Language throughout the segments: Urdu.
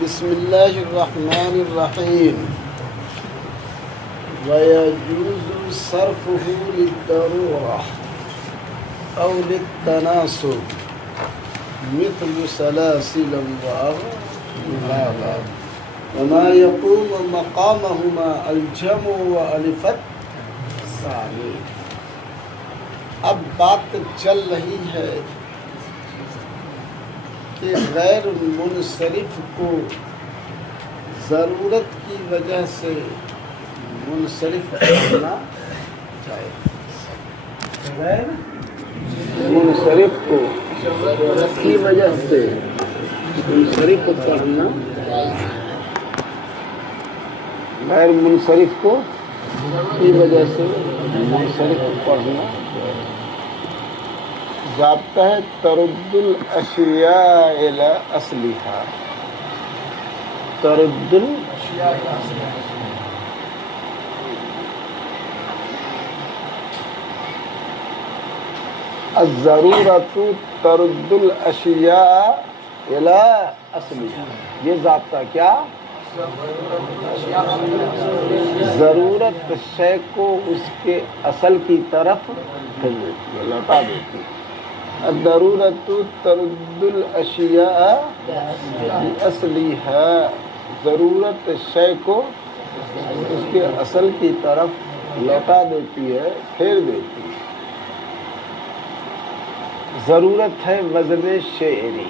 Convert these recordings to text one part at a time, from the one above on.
بسم اللہ الرحمن الرحیم وَيَجُوزُ صَرْفُهُ لِلضَّرُورَةِ أَوْ لِلتَّنَاسُبِ مثل سلاسل وأغلال وما يقوم مقامهما الجمع وألفت ثانی۔ اب بات چل رہی ہے کہ غیر منصرف کو ضرورت کی وجہ سے منصرف کرنا چاہیے۔ غیر منصرف کو ضرورت کی وجہ سے منصرف پڑھنا، غیر منصرف کو کی وجہ سے منصرف پڑھنا ضابطہ ہے ترد الاشیاء الی اصلها۔ ترد الضرورۃ ترد الاشیاء الی اصلها۔ یہ ضابطہ کیا؟ ضرورت شے کو اس کے اصل کی طرف لوٹا دیتی۔ الضرورۃ ترد الاشیاء باصلها۔ ضرورت شے کو اس کے اصل کی طرف لوٹا دیتی ہے، پھیر دیتی ہے۔ ضرورت ہے وزن شعری،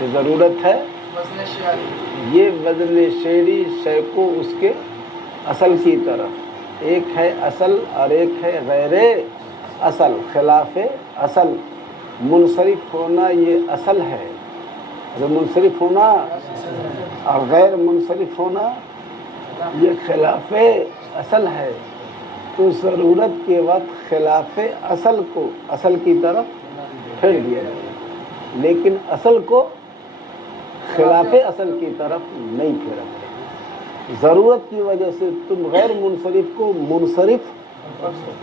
یہ ضرورت ہے یہ وزن شعری شے کو اس کے اصل کی طرف، ایک ہے اصل اور ایک ہے غیر اصل، خلاف اصل۔ منصرف ہونا یہ اصل ہے، منصرف ہونا، اور غیر منصرف ہونا یہ خلاف اصل ہے۔ تو ضرورت کے وقت خلاف اصل کو اصل کی طرف پھیر دیا جائے، لیکن اصل کو خلاف اصل کی طرف نہیں پھیرا۔ ضرورت کی وجہ سے تم غیر منصرف کو منصرف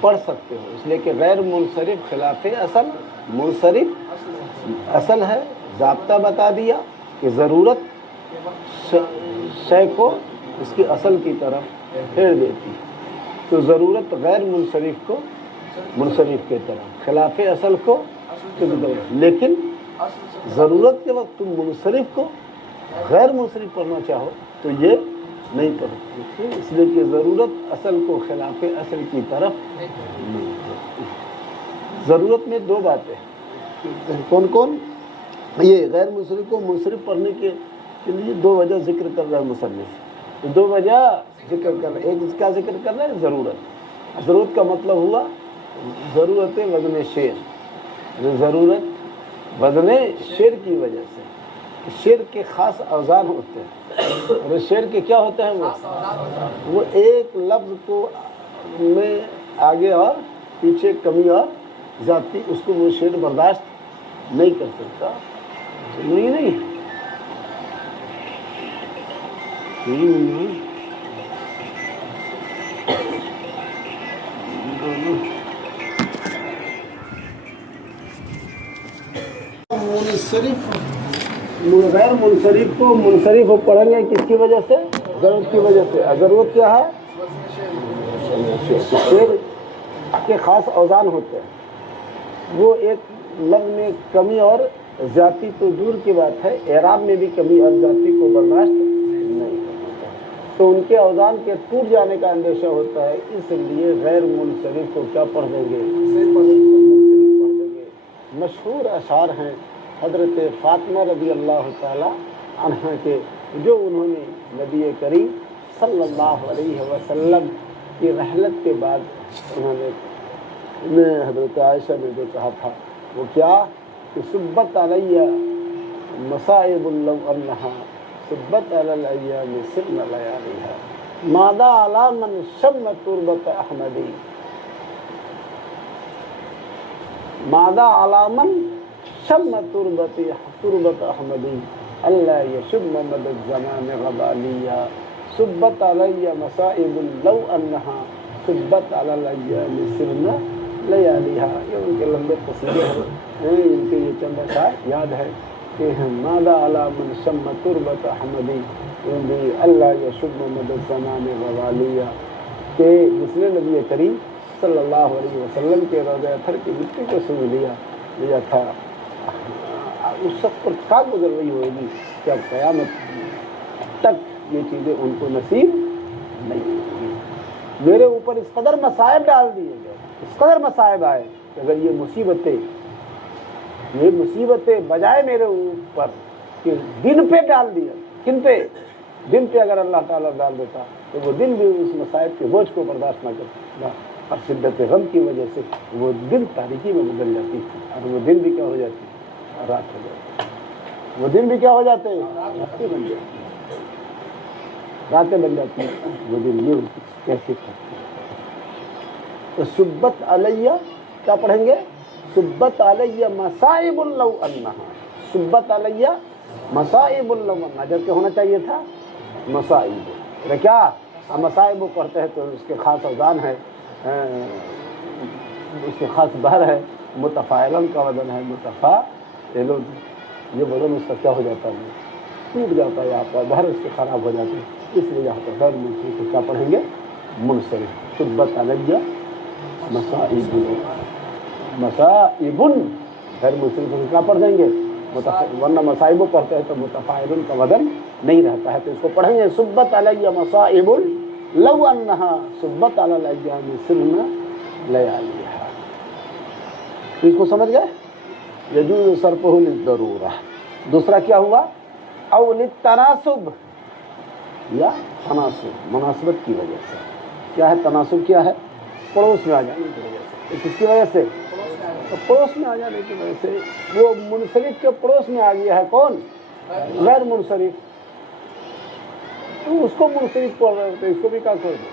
پڑھ سکتے ہو، اس لیے کہ غیر منصرف خلاف اصل، منصرف اصل ہے۔ ضابطہ بتا دیا کہ ضرورت شے کو اس کی اصل کی طرف پھیر دیتی ہے، تو ضرورت غیر منصرف کو منصرف کی طرف، خلاف اصل کو، لیکن ضرورت کے وقت تم منصرف کو غیر منصرف پڑھنا چاہو تو یہ نہیں پڑھ سکتے، اس لیے کہ ضرورت اصل کو خلاف اصل کی طرف نہیں پڑھتی۔ ضرورت میں دو باتیں کون کون؟ یہ غیر منصرف کو منصرف پڑھنے کے لیے دو وجہ ذکر کر رہا ہے مصنف، دو وجہ ذکر کر رہا ہے۔ ایک اس کا ذکر کر رہا ہے ضرورت، ضرورت کا مطلب ہوا ضرورت وزن شعر، ضرورت وزن شعر کی وجہ سے۔ شعر کے خاص اوزان ہوتے ہیں، اور شعر کے کیا ہوتے ہیں؟ وہ ایک لفظ کو میں آگے اور پیچھے کمی اور زیادتی، اس کو وہ شعر برداشت نہیں کر سکتا۔ نہیں منصرف غیر منصرف کو منصرف پڑھیں گے کس کی وجہ سے؟ ضرورت کی وجہ سے۔ ضرورت کیا ہے؟ شعر کے خاص اوزان ہوتے ہیں، وہ ایک لفظ میں کمی اور زیادتی تو دور کی بات ہے، اعراب میں بھی کمی اور زیادتی کو برداشت نہیں کرتا، تو ان کے اوزان کے ٹوٹ جانے کا اندیشہ ہوتا ہے، اس لیے غیر منصرف کو کیا پڑھ دیں گے؟ منصرف پڑھ دیں گے۔ مشہور اشعار ہیں حضرت فاطمہ رضی اللہ تعالی عنہ کے، جو انہوں نے نبی کریم صلی اللہ علیہ وسلم کی رحلت کے بعد انہوں نے حضرت عائشہ نے جو کہا تھا، وہ کیا کہ سبت علیہ مصائب لو انہا سبت علی الایام سرن لیالیہا ماذا علی من شم تربت احمدی، ماذا علی من شم تربت احمدی اللہ یشم مد الزمان غبالیہ سبت علی مصائب لو انہا سبت علی الایام سرن لیالیہا۔ یہ ان کے لمبے قصیدے ہیں، ان کے یہ چند اشعار یاد ہے کہ ماذا علی من شم تربت احمدی اندی اللہ یشب مد الزمان ووالیہ، کہ جس نے نبی کریم صلی اللہ علیہ وسلم کے روضہ اطہر کی مٹی کو سونگ لیا تھا، اس سب پر کیا گزر رہی ہوگی کہ اب قیامت تک یہ چیزیں ان کو نصیب نہیں ہوگی۔ میرے اوپر اس قدر مصائب ڈال دیے گئے، اس قدر مصائب آئے کہ اگر یہ مصیبتیں بجائے میرے اوپر کہ دن پہ ڈال دیا، کن پہ؟ دن پہ اگر اللہ تعالیٰ ڈال دیتا تو وہ دن بھی اس مصائب کے بوجھ کو برداشت نہ کرتا، اور شدت غم کی وجہ سے وہ دن تاریکی میں بدل جاتی تھی، اور وہ دن بھی کیا ہو جاتی؟ رات ہو جاتی، وہ دن بھی کیا ہو جاتے؟ راتیں بن جاتی، راتیں بن جاتی ہیں، وہ دن یہ کیسے کرتی ہے۔ تو سبت علیہ کیا پڑھیں گے؟ سبت علیہ مصائب لو انہا، سبت علیہ مصائب لو انہا، جبکہ ہونا چاہیے تھا مصائب۔ کیا مصائب پڑھتے ہیں تو اس کے خاص اوزان ہے، اس کے خاص بہر ہے، متفاعلن کا وزن ہے، متفاعلن، یہ وزن اس کا کیا ہو جاتا ہے؟ ٹوٹ جاتا ہے، آپ کا بہر اس کے خراب ہو جاتے ہیں، اس لیے یہاں پر غیر منصرف کو کیا پڑھیں گے؟ منصرف۔ سبت علیہ مصائب، مصائب غیر منصرف کو کیا پڑھ دیں گے؟ ورنہ مصائب پڑھتے ہیں تو متفاعل کا وزن نہیں رہتا ہے، تو اس کو پڑھیں گے سبت علیہ مصائب لو انہا سبت علی الايام سرنا لیالیہا۔ اس کو سمجھ گئے؟ یجوز صرفہ للضرورہ۔ دوسرا کیا ہوا؟ او للتناسب، یا تناسب، مناسبت کی وجہ سے۔ کیا ہے تناسب؟ کیا ہے؟ پڑوس میں آ جانے کی وجہ سے۔ کس کی وجہ سے؟ پڑوس میں آ جانے کی وجہ سے۔ وہ منصرف کے پڑوس میں آ گیا ہے، کون؟ غیر منصرف، تو اس کو منصرف پڑھ رہے ہوتے، اس کو بھی کیا کر دو؟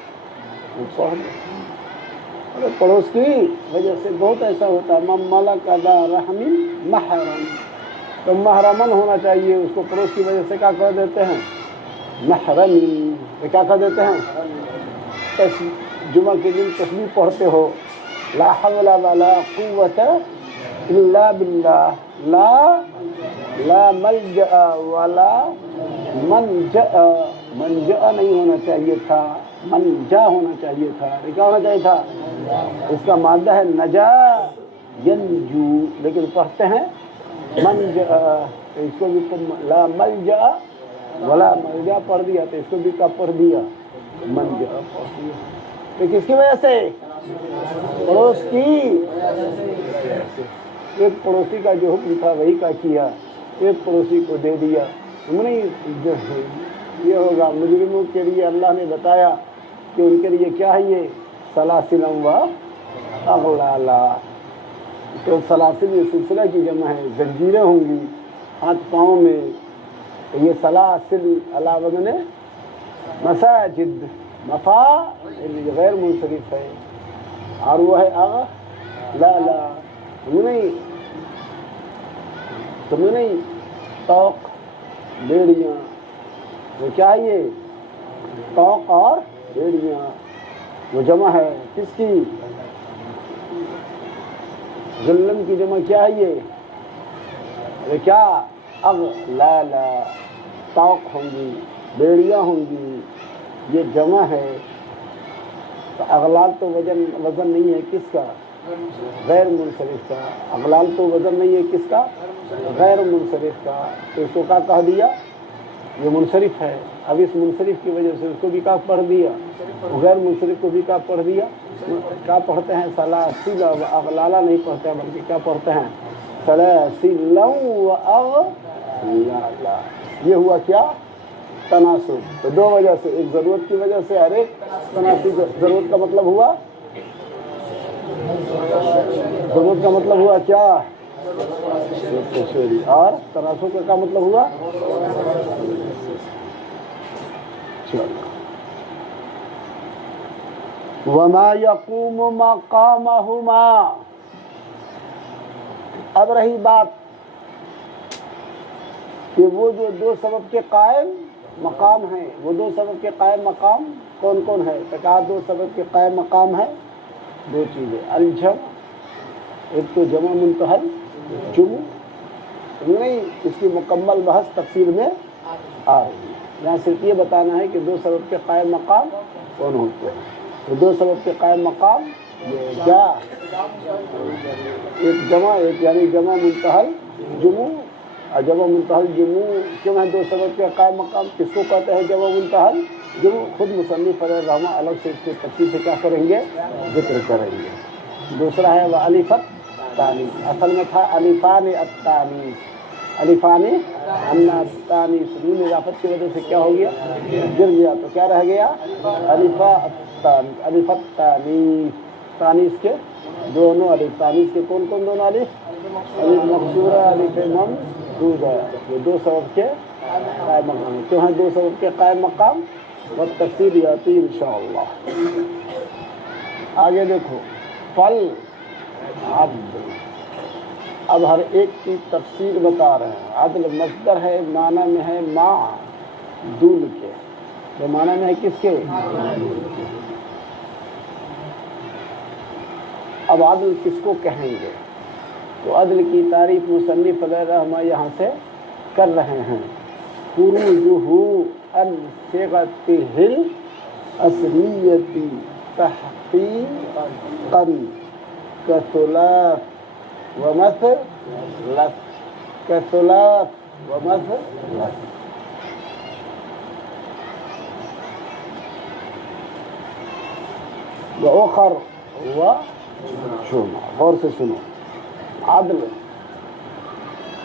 پڑھ دو۔ ارے پڑوس کی وجہ سے بہت ایسا ہوتا ہے، من ملک ذا رحم محرم، تو محرمن ہونا چاہیے، اس کو پڑوس کی وجہ سے کیا کر دیتے ہیں؟ محرمی، کیا کر دیتے ہیں؟ جمعہ کے دن تسبیح پڑھتے ہو، لا حول ولا قوت الا باللہ، لا ملجأ ولا منجأ، منجأ نہیں ہونا چاہیے تھا، منجا ہونا چاہیے تھا، کیا ہونا چاہیے تھا؟ اس کا مادہ ہے نجا ینجو، لیکن پڑھتے ہیں منجأ، اس کو بھی لا ملجأ ولا ملجا پڑھ دیا، تو اس کو بھی کیا پڑھ دیا؟ منجأ پڑھ دیا۔ تو کس کی وجہ سے؟ پڑوس کی۔ ایک پڑوسی کا جو حکم تھا وہی کا کیا، ایک پڑوسی کو دے دیا۔ نہیں یہ ہوگا مجرموں کے لیے اللہ نے بتایا کہ ان کے لیے کیا ہے؟ یہ سلاسلم و اغلالا، تو سلاسل یہ سلسلہ کی جمع ہے، زنجیریں ہوں گی ہاتھ پاؤں میں، یہ سلاسل علی وزن مساجد، مفا غیر منصرف ہے، اور وہ ہے اغلالا، تمہیں نہیں توق بیڑیاں، وہ کیا ہے؟ یہ توق اور بیڑیاں، وہ جمع ہے کس کی؟ ظلم کی جمع کیا ہے؟ یہ کیا؟ اغلالا، توق ہوں گی، بیڑیاں ہوں گی، یہ جمع ہے۔ تو اغلال تو وزن نہیں ہے کس کا؟ غیر منصرف کا۔ اغلال تو وزن نہیں ہے کس کا؟ غیر منصرف کا، تو اس کو کیا کہہ دیا؟ یہ منصرف ہے۔ اب اس منصرف کی وجہ سے اس کو بھی کیا پڑھ دیا؟ غیر منصرف کو بھی کیا پڑھ دیا؟ کیا پڑھتے ہیں؟ سلاسل و اغلالا نہیں پڑھتے ہیں، بلکہ کیا پڑھتے ہیں؟ سلاسل و اغلالا۔ یہ ہوا کیا؟ تناسب۔ تو دو وجہ سے، ایک ضرورت کی وجہ سے اور ایک تناسب۔ ضرورت کا مطلب ہوا، ضرورت کا مطلب ہوا کیا؟ اور تناسب کا کیا مطلب ہوا؟ وما یقوم مقامہما۔ اب رہی بات کہ وہ جو دو سبب کے قائم مقام ہیں، وہ دو سبب کے قائم مقام کون کون ہے؟ تو کہا دو سبب کے قائم مقام ہے دو چیزیں، الجم، ایک تو جمع منتہل جمع، نہیں، اس کی مکمل بحث تفصیل میں آ رہی ہے. یہاں صرف یہ بتانا ہے کہ دو سبب کے قائم مقام کون ہوتے ہیں. تو دو سبب کے قائم مقام یہ کیا، ایک جمع، ایک یعنی جمع منتحل جموع. اور جمع منتحل جموع کیوں ہے دو سبب کے قائم مقام؟ کس کو کہتے ہیں جمع منتحل جموع؟ خود مصنف علیہ الرحمہ الگ سے اس کے تفصیل سے کیا کریں گے، ذکر کریں گے. دوسرا ہے وَأَلِفَتْ تانیث، اصل میں تھا الفان التانیث، الفان التانیث، نون اضافت کی وجہ سے کیا ہو گیا، گر گیا. تو کیا رہ گیا، الف التانیث. تانیث کے دونوں الف، تانیث کے کون کون دونوں الف؟ الف مقصورہ، الف ممدودہ. یہ دو سبب کے قائم مقام کیوں ہیں دو سبب کے قائم مقام؟ بس تفصیل آتی انشاءاللہ. آگے دیکھو، فل عدل. اب ہر ایک کی تفسیر بتا رہے ہیں. عدل مصدر ہے، معنی میں ہے معدول کے. یہ معنی میں ہے کس کے؟ اب عدل کس کو کہیں گے؟ تو عدل کی تعریف مصنف علیہ الرحمہ یہاں سے کر رہے ہیں. خروجہ عن صیغتہ الاصلیۃ تحقیقا كثلاث ومثلث، كثلاث ومثلث. وآخر وجمع. غور سے سنو. عدل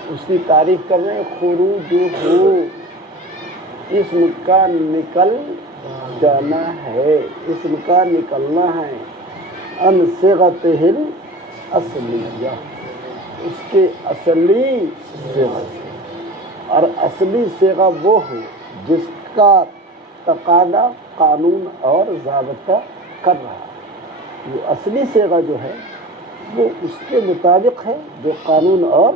اس کی تعریف کر رہے ہیں. خروجہ اسم کا نکل جانا ہے، اسم کا نکلنا ہے. ان صیغتہ الاصلیہ، اس کے اصلی صیغہ سے. اور اصلی صیغہ وہ ہے جس کا تقاضا قانون اور ضابطہ کر رہا ہے. وہ اصلی صیغہ جو ہے وہ اس کے مطابق ہے جو قانون اور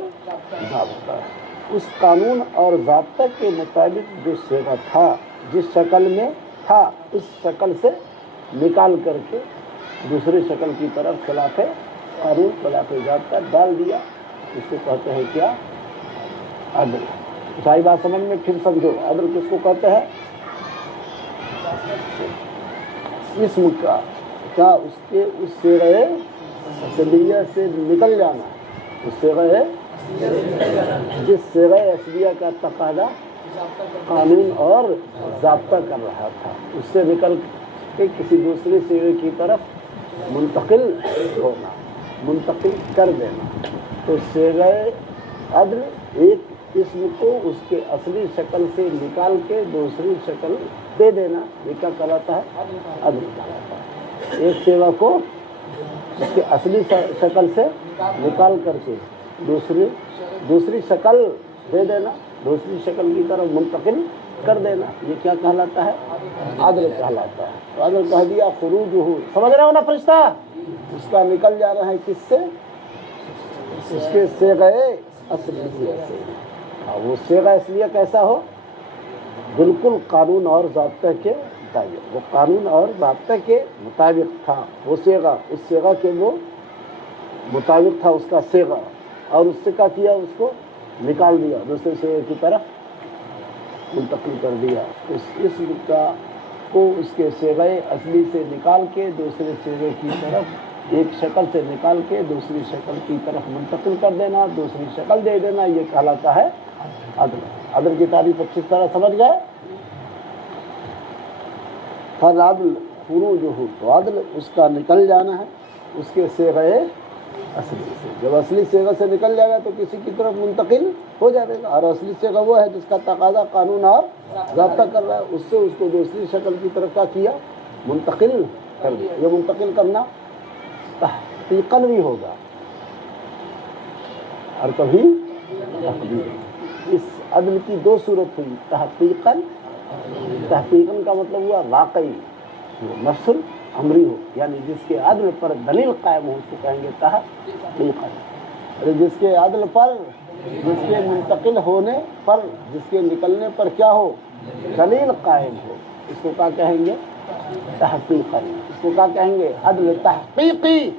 ضابطہ ہے. اس قانون اور ضابطہ کے مطابق جو صیغہ تھا، جس شکل میں تھا، اس شکل سے نکال کر کے دوسری شکل کی طرف خلاف قانون خلاف ضابطہ ڈال دیا. اس کو کہتے ہیں کیا؟ عدل. ساری بات سمجھ میں؟ پھر سمجھو. عدل کس کو کہتے ہیں؟ اسم کا کیا اس کے اس صیغہ اصلیہ سے نکل جانا، اس صیغہ جس صیغہ اصلیہ کا تقاضا قانون اور ضابطہ کر رہا تھا، اس سے نکل کے کسی دوسرے صیغے کی طرف منتقل ہونا، منتقل کر دینا. تو صیغہ عدل ایک اسم کو اس کے اصلی شکل سے نکال کے دوسری شکل دے دینا، یہ کیا کہلاتا ہے؟ عدل کہلاتا ہے. ایک صیغہ کو اس کے اصلی شکل سے نکال کر کے دوسری شکل دے دینا، دوسری شکل کی طرف منتقل کر دینا، یہ کیا کہلاتا ہے؟ عدل کہلاتا ہے. تو عدل کہہ دیا خروجہ. سمجھ رہے ہو نا فرشتہ؟ اس کا نکل جا رہا ہے کس سے؟ اس کے صیغہ اصلیہ سے. وہ صیغہ اصلیہ کیسا ہو؟ بالکل قانون اور ضابطہ کے مطابق. وہ قانون اور ضابطہ کے مطابق تھا وہ صیغہ، اس صیغہ کے وہ مطابق تھا اس کا صیغہ. اور اس سے کیا کیا؟ اس کو نکال دیا، دوسرے صیغے کی طرف منتقل کر دیا. اس اسم کا کو اس کے صیغہ اصلی سے نکال کے دوسرے صیغے کی طرف، ایک شکل سے نکال کے دوسری شکل کی طرف منتقل کر دینا، دوسری شکل دے دینا، یہ کہلاتا ہے عدل. عدل کی تعریف اچھی طرح سمجھ گئے؟ فالعدل خروجہ، تو عدل اس کا نکل جانا ہے اس کے صیغہ اصلی سے. جب اصلی صیغہ سے نکل جائے گا تو کسی کی طرف منتقل ہو جائے گا. اور اصلی صیغہ وہ ہے جس کا تقاضا قانون اور ضابطہ کر رہا ہے، اس سے اس کو دوسری شکل کی طرف کیا کیا؟ منتقل کر دیا. یہ منتقل کرنا تحقیقاً بھی ہوگا اور کبھی تقدیراً. اس عدل کی دو صورت ہوئی، تحقیقاً. تحقیقاً کا مطلب ہوا واقعی، نفس امری ہو، یعنی جس کے عدل پر دلیل قائم ہو اس کو کہیں گے تحقیقاً. اور جس کے عدل پر، جس کے منتقل ہونے پر، جس کے نکلنے پر کیا ہو؟ دلیل قائم ہو، اس کو کیا کہیں گے؟ تحقیقاً. اس کو کیا کہیں گے؟ عدل تحقیقی،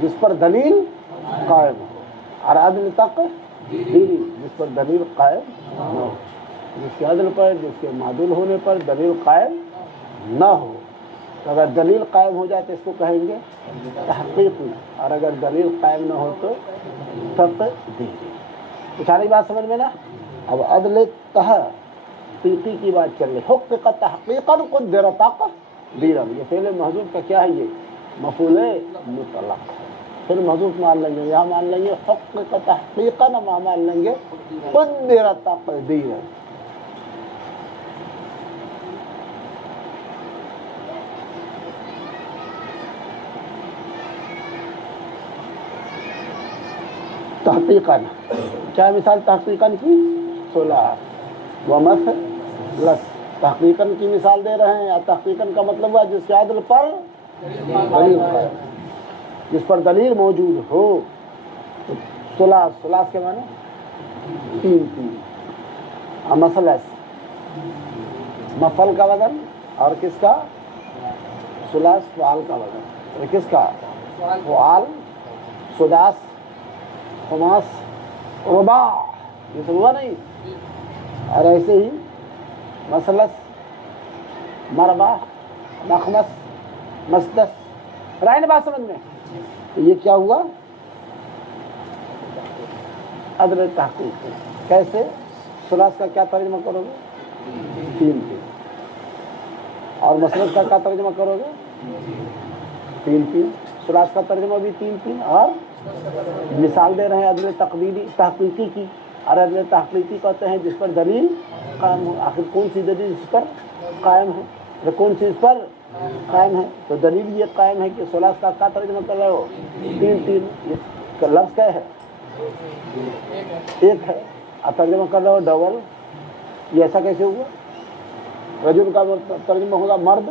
جس پر دلیل قائم ہو. اور عدل دینی جس پر دلیل قائم نہ ہو، جس کے عدل پر، جس کے معدول ہونے پر دلیل قائم نہ ہو۔ تو اگر دلیل قائم ہو جائے تو اس کو کہیں گے تحقیقی، اور اگر دلیل قائم نہ ہو تو تقدیری۔ کچھ آ رہی بات سمجھ میں نا؟ اب عدل تحقیقی کی بات چل رہی، حقق تحقیقاً قدر تقدیرا، یہ فعل محذوف کا کیا ہے؟ یہ مفعول مطلق، پھر محذوف مان لیں گے، یہاں مان لیں گے حقق تحقیقاً، وہاں مان لیں گے قدر تقدیرا۔ تحقیقاً کیا مثال تحقیقاً کی؟ صلاح ومثلث، تحقیقاً کی مثال دے رہے ہیں، یا تحقیقاً کا مطلب ہوا جس کے عدل پر دلیل ہے، جس پر دلیل موجود ہو۔ صلاح، صلاح کے معنی تین، مثلث مفعل کا وزن، اور کس کا؟ ثلاث فعال کا وزن، اور کس کا؟ فعال، سداس، خماس، رباع، یہ سب ہوا نہیں؟ اور ایسے ہی مثلث، مربع، مخمس، مسدس، رائے نا بات سمجھ میں؟ تو یہ کیا ہوا؟ عدل تحقیق۔ کیسے؟ ثلاث کا کیا ترجمہ کرو گے؟ تین، اور مثلث کا کیا ترجمہ کرو گے؟ تین، ثلاث کا ترجمہ بھی تین، اور مثال دے رہے ہیں عدل تحقیقی کی، اور عدل تحقیقی کہتے ہیں جس پر دلیل قائم ہو۔ آخر کون سی دلیل اس پر قائم ہے؟ کون سی اس پر قائم ہے؟ تو دلیل یہ قائم ہے کہ ثلاث کا کیا ترجمہ کر رہے ہو؟ تین، اس کا لفظ کیا ہے؟ ایک ہے، اور ترجمہ کر رہے ہو ڈبل، یہ ایسا کیسے ہوا؟ رجل کا ترجمہ ہوگا مرد،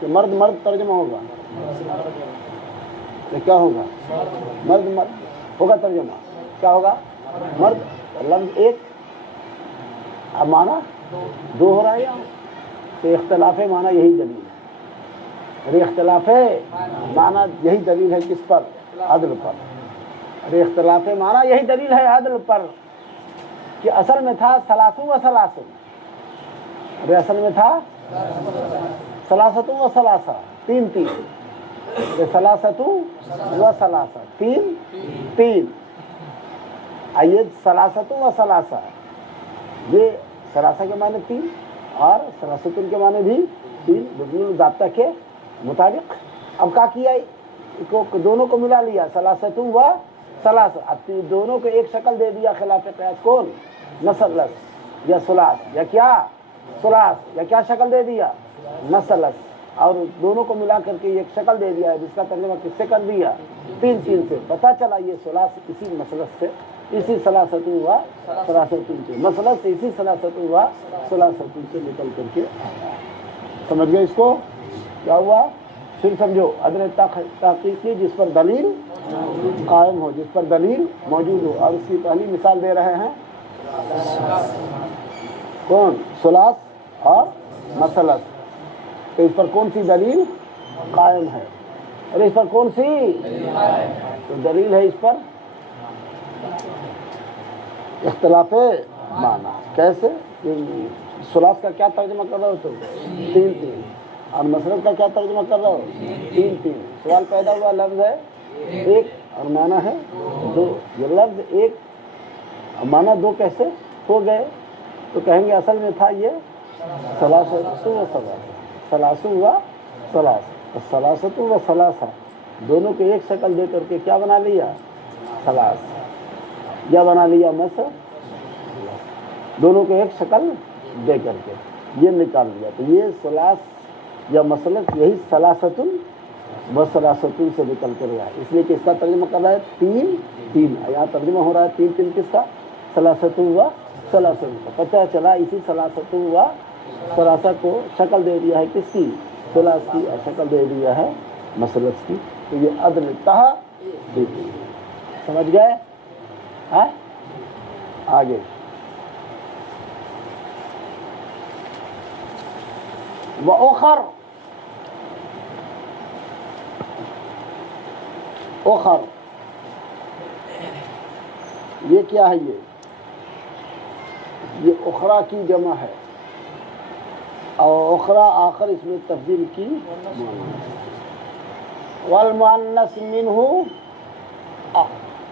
کہ مرد ترجمہ ہوگا، تو کیا ہوگا؟ مرد ہوگا ترجمہ، کیا ہوگا؟ مرد، لفظ ایک، اب معنی دو ہو رہا ہے یہاں، تو اختلاف معنی یہی دلیل ہے، ارے اختلاف معنی یہی دلیل ہے کس پر؟ عدل پر۔ ارے اختلاف معنی یہی دلیل ہے عدل پر، کہ اصل میں تھا ثلاث و ثلاث، ارے اصل میں تھا ثلاثۃ و ثلاثہ، تین، ثلاثۃ و ثلاثہ، تین، آئیے ثلاثۃ و ثلاثہ، یہ ثلاثہ کے معنی تین، اور ثلاثۃ کے معنی بھی تین، بدون ضابطہ کے مطابق۔ اب کیا کیا؟ دونوں کو ملا لیا، ثلاثۃ و ثلاثہ، اب دونوں کو ایک شکل دے دیا خلاف قیاس، کون؟ مثلث یا ثلاث، یا کیا؟ ثلاث، یا کیا شکل دے دیا؟ مثلث، اور دونوں کو ملا کر کے ایک شکل دے دیا ہے، جس کا ترجمہ کس سے کر دیا؟ تین سے۔ پتہ چلا یہ ثلاث اسی مثلث سے، اسی ثلاثۃ و ثلاثۃ سے، مثلث سے اسی ثلاثۃ و ثلاثۃ سے نکل کر کے آیا۔ سمجھ گئے اس کو؟ کیا ہوا؟ پھر سمجھو، عدل تحقیقی جس پر دلیل قائم ہو، جس پر دلیل موجود ہو، اور اس کی پہلی مثال دے رہے ہیں کون؟ ثلاث اور مثلث۔ تو اس پر کون سی دلیل قائم ہے؟ اور اس پر کون سی؟ تو دلیل ہے اس پر اختلاف معنی۔ کیسے؟ ثلاث کا کیا ترجمہ کر رہے ہو تم؟ تین، اور مثلث کا کیا ترجمہ کر رہے ہو؟ تین۔ سوال پیدا ہوا، لفظ ہے ایک اور معنی ہے دو، یہ لفظ ایک اور معنی دو کیسے ہو گئے؟ تو کہیں گے اصل میں تھا یہ ثلاثۃ و ثلاثہ، ثلاث و ثلاثہ، ثلاثۃ و ثلاثہ، دونوں کو ایک شکل دے کر کے کیا بنا لیا؟ ثلاث، یا بنا لیا مثل، دونوں کو ایک شکل دے کر کے یہ نکال لیا۔ تو یہ ثلاث یا مثلث یہی ثلاثۃ و ثلاثۃ سے نکل کر رہا ہے، اس لیے کہ اس کا ترجمہ کر رہا ہے تین، یہاں ترجمہ ہو رہا ہے تین کس کا؟ ثلاثۃ و ثلاثہ کا۔ پتہ چلا اسی ثلاثۃ و ثلاثہ کو شکل دے دیا ہے کس کی؟ ثلاث کی، اور شکل دے دیا ہے مثلث کی۔ تو یہ عدل تحقیقی، سمجھ گئے؟ آگے وَأُخَرَ، یہ کیا ہے؟ یہ یہ اخرا کی جمع ہے، اور اخرا آخر اس میں تبدیل کی والمؤنث منہ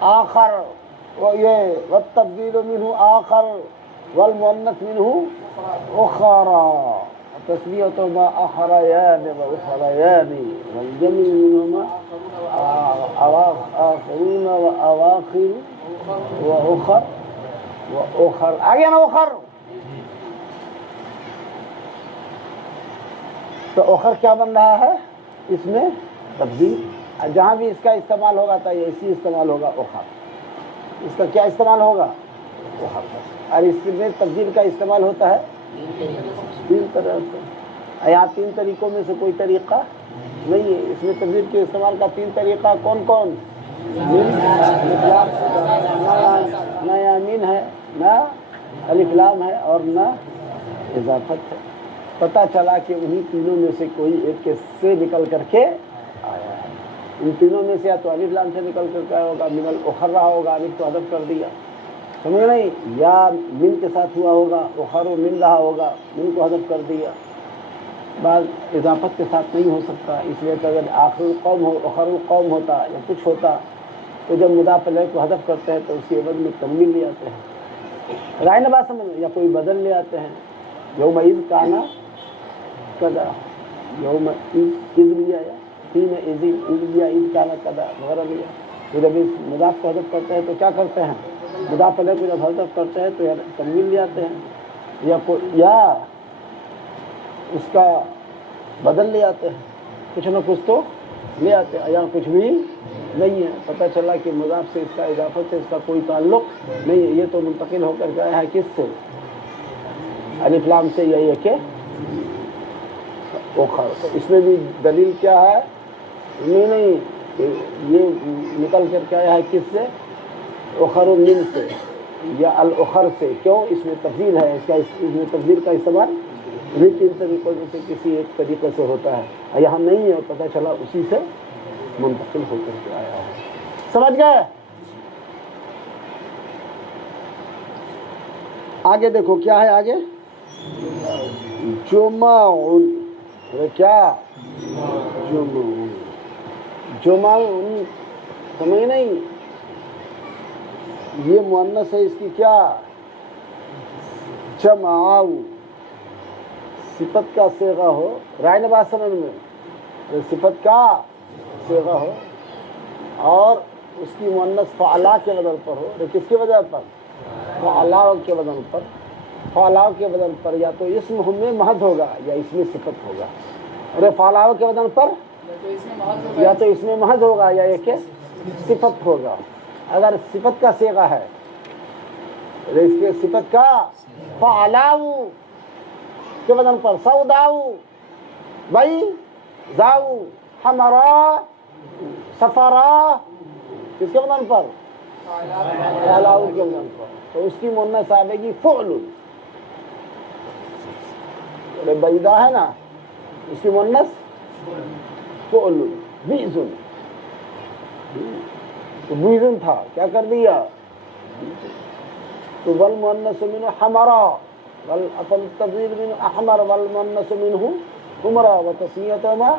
آخر، یہ والتبدیل منہ آخر والمؤنث منہ اخرا، تسمیتهما اخریان و اخریان والجمع منهما آخرون و اواخر و اخر و اخر، آگے نا اخر. تو اخر کیا بن رہا ہے اس میں تبدیل، جہاں بھی اس کا استعمال ہوگا تو ایسی استعمال ہوگا اخر، اس کا کیا استعمال ہوگا اخر، اور اس میں تبدیل کا استعمال ہوتا ہے تین طرح سے. یہاں تین طریقوں میں سے کوئی طریقہ نہیں ہے، اس میں تبدیل کے استعمال کا تین طریقہ کون کون؟ نہ یامین ہے، نہ الف لام ہے، اور نہ اضافت ہے. پتہ چلا کہ انہی تینوں میں سے کوئی ایک کے سے نکل کر کے آیا ہے. ان تینوں میں سے یا تو الف لام سے نکل کر کے آیا ہوگا، من الاخر رہا ہوگا، الف تو حذف کر دیا، سمجھ نہیں، یا من کے ساتھ ہوا ہوگا، اخر و من رہا ہوگا، من کو حذف کر دیا. بعض اضافت کے ساتھ نہیں ہو سکتا، اس لیے کہ اگر آخر القوم ہو، اخر القوم ہوتا یا کچھ ہوتا تو جب مضاف الیہ کو حذف کرتے ہیں تو اس کے عوض میں تنوین لے آتے ہیں. رائے نہ بات سمجھ، یا کوئی بدل لے آتے ہیں. یومئذ کانا کدا، یومئذ لیا یا حین اذ لیا، اذ کانا کدا وغیرہ لیا. تو جب اس مضاف کو حذف کرتے ہیں تو کیا کرتے ہیں؟ مضاف الیہ کو جب حذف کرتے ہیں تو تنوین لے آتے ہیں، یا اس کا بدل لے آتے ہیں، کچھ نہ کچھ تو لے آتے ہیں. یہاں کچھ بھی نہیں ہے، پتہ چلا کہ مضاف سے اس کا اضافت سے اس کا کوئی تعلق نہیں ہے. یہ تو منتقل ہو کر گیا ہے کس سے؟ الف لام سے، یا یہ کہ اخر. تو اس میں بھی دلیل کیا ہے؟ نہیں، یہ نکل کر کے آیا ہے کس سے؟ اخر من سے یا الاخر سے. کیوں؟ اس میں تبدیل ہے، اس میں تبدیل کا استعمال بھی تین طریقوں میں سے کسی ایک طریقے سے ہوتا ہے، یہاں نہیں ہے، پتہ چلا اسی سے منتقل ہو کر کے آیا ہے. سمجھ گئے؟ آگے دیکھو کیا ہے آگے، جمعون، کیا جمعون، جمعون، سمجھ نہیں، یہ مؤنث ہے، اس کی کیا جمعاؤ، صفت کا صیغہ ہو، رائے نہ بات سمجھ میں، صفت کا صیغہ ہو اور اس کی مؤنث فعلا کے بدل پر ہو. کس کی وجہ پر؟ فعلا کے بدل پر. فعلا کے بدل پر یا تو اسم میں محض ہوگا یا اس میں صفت ہوگا. اور فعلا کے بدل پر یا تو اس میں محض ہوگا یا ایک صفت ہوگا. اگر صفت کا صیغہ ہے اس کے صفت کا فعلاؤ کے بدن پر، سوداؤ، بھائی زاؤ، حمرا، سفرا، کس کے بدن پر؟ فعلاؤ کے بدن پر. تو اس کی مؤنث آئے گی فعل. بیضا ہے نا، اس کی مؤنث فعل. بیزن، بیزن تھا، کیا کر دیا؟ تو والمؤنث منه حمرا، والتبديل منه احمر، والمؤنث منه حمرا، وتسميتهما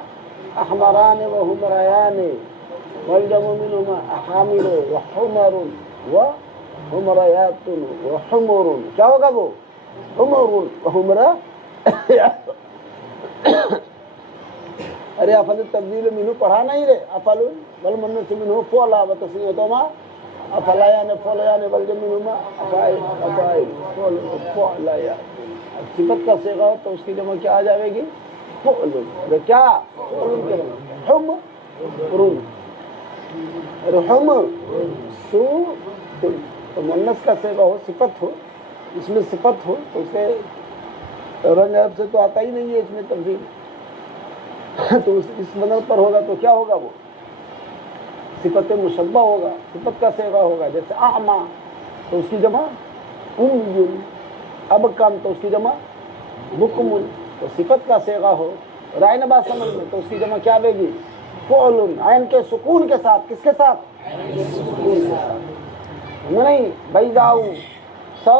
احمران وحمريان، والجمع منهما احامر وحمر وحمريات وحمر. کیا ہوگا وہ؟ حمر وحمريات. ارے افل التبديل منه پڑھا نہیں رے، افل والمؤنث منه فعلا وتسميتهما افلایان فعلیان والجمع منهما افعال فعلیان. صفت کا صیغہ ہو تو اس کی جمع کیا آ جائے گی؟ فعل. کیا؟ حم رن رحم سو. تو مؤنث کا صیغہ ہو، صفت ہو، اس میں صفت ہو تو اسے رنگ عرب سے تو آتا ہی نہیں ہے اس میں تبدیل. تو اس بدل پر ہوگا تو کیا ہوگا؟ وہ صفت مشبہ ہوگا، صفت کا صیغہ ہوگا. جیسے اعما تو اس کی جمع امیل، ابکم تو اس کی جمع بکمل. تو صفت کا صیغہ ہو، رائے نبات سمجھ میں، تو اس کی جمع کیا آئے گی؟ فعل. عین کے سکون کے ساتھ. کس کے ساتھ؟ سکون کے ساتھ. نہیں بیضاؤ، سو